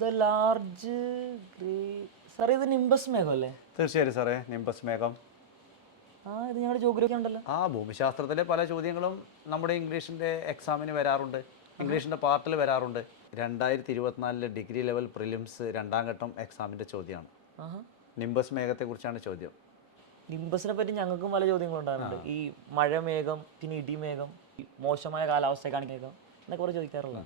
The large സാറേ ഇത് nimbus മേഘം അല്ലേ? തീർച്ചയായും സാറേ, നിംബസ് മേഘം. ഇത് ഞങ്ങളുടെ ജോഗ്രഫി ഉണ്ടല്ലോ. ഭൂമിശാസ്ത്രത്തിലെ പല ചോദ്യങ്ങളും നമ്മുടെ ഇംഗ്ലീഷിൻ്റെ എക്സാമിന് വരാറുണ്ട്, ഇംഗ്ലീഷിൻ്റെ പാർട്ടിൽ വരാറുണ്ട്. 2024 ഡിഗ്രി ലെവൽ പ്രിലിംസ് 2ാം ഘട്ടം എക്സാമിൻ്റെ ചോദ്യമാണ്. നിംബസ് മേഘത്തെക്കുറിച്ചാണ് ചോദ്യം. നിംബസിനെ പറ്റി ഞങ്ങൾക്കും പല ചോദ്യങ്ങളുണ്ടാകുന്നുണ്ട്. ഈ മഴമേഘം, പിന്നെ ഇടിമേഘം, മോശമായ കാലാവസ്ഥ കാണിക്കുന്ന എന്നൊക്കെ കുറെ ചോദിക്കാറുള്ള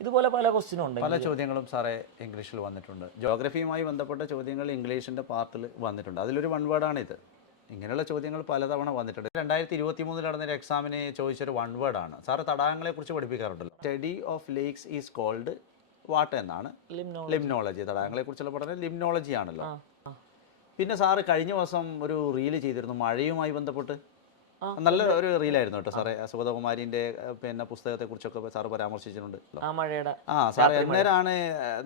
ഇതുപോലെ പല ക്വസ്റ്റ്യനും ഉണ്ട്. പല ചോദ്യങ്ങളും സാറേ ഇംഗ്ലീഷിൽ വന്നിട്ടുണ്ട്. ജോഗ്രഫിയുമായി ബന്ധപ്പെട്ട ചോദ്യങ്ങൾ ഇംഗ്ലീഷിൻ്റെ പാർട്ടിൽ വന്നിട്ടുണ്ട്. അതിലൊരു വൺ വേർഡാണിത്. ഇങ്ങനെയുള്ള ചോദ്യങ്ങൾ പലതവണ വന്നിട്ടുണ്ട്. 2023 നടന്നൊരു എക്സാമിന് ചോദിച്ചൊരു വൺ വേർഡാണ്. സാറ് തടാകങ്ങളെക്കുറിച്ച് പഠിപ്പിക്കാറുണ്ടല്ലോ. Study of lakes is called what എന്നാണ്. ലിംനോളജി. തടാകങ്ങളെക്കുറിച്ചുള്ള പഠനം ലിംനോളജി ആണല്ലോ. പിന്നെ സാറ് കഴിഞ്ഞ ദിവസം ഒരു റീല് ചെയ്തിരുന്നു മഴയുമായി ബന്ധപ്പെട്ട്. നല്ല ഒരു റീലായിരുന്നു കേട്ടോ സാറേ. സുഗതകുമാരിൻ്റെ പിന്നെ പുസ്തകത്തെക്കുറിച്ചൊക്കെ സാറ് പരാമർശിച്ചിട്ടുണ്ട്. സാറേ അന്നേരമാണ്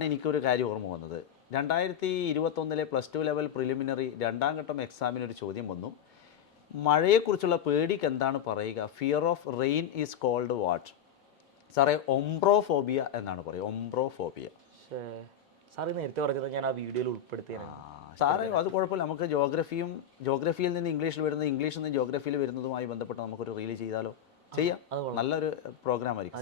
എനിക്കൊരു കാര്യം ഓർമ്മ വന്നത്. 2021 +2 ലെവൽ പ്രിലിമിനറി 2ാം ഘട്ടം എക്സാമിനൊരു ചോദ്യം വന്നു. മഴയെക്കുറിച്ചുള്ള പേടിക്ക് എന്താണ് പറയുക? Fear of rain is called what? സാറേ ഒംബ്രോഫോബിയ എന്നാണ് പറയുക. ഒംബ്രോഫോബിയ. സാറ് നേരത്തെ പറഞ്ഞത് ഞാൻ ആ വീഡിയോയിൽ ഉൾപ്പെടുത്തിയാണ്. സാറേ അത് കുഴപ്പമില്ല. നമുക്ക് ജോഗ്രഫിയിൽ നിന്ന് ഇംഗ്ലീഷിൽ വരുന്നത്, ഇംഗ്ലീഷിൽ നിന്ന് ജോഗ്രഫിയിൽ വരുന്നതുമായി ബന്ധപ്പെട്ട് നമുക്കൊരു റീൽ ചെയ്താലോ? ചെയ്യാം. നല്ലൊരു പ്രോഗ്രാം ആയിരിക്കും.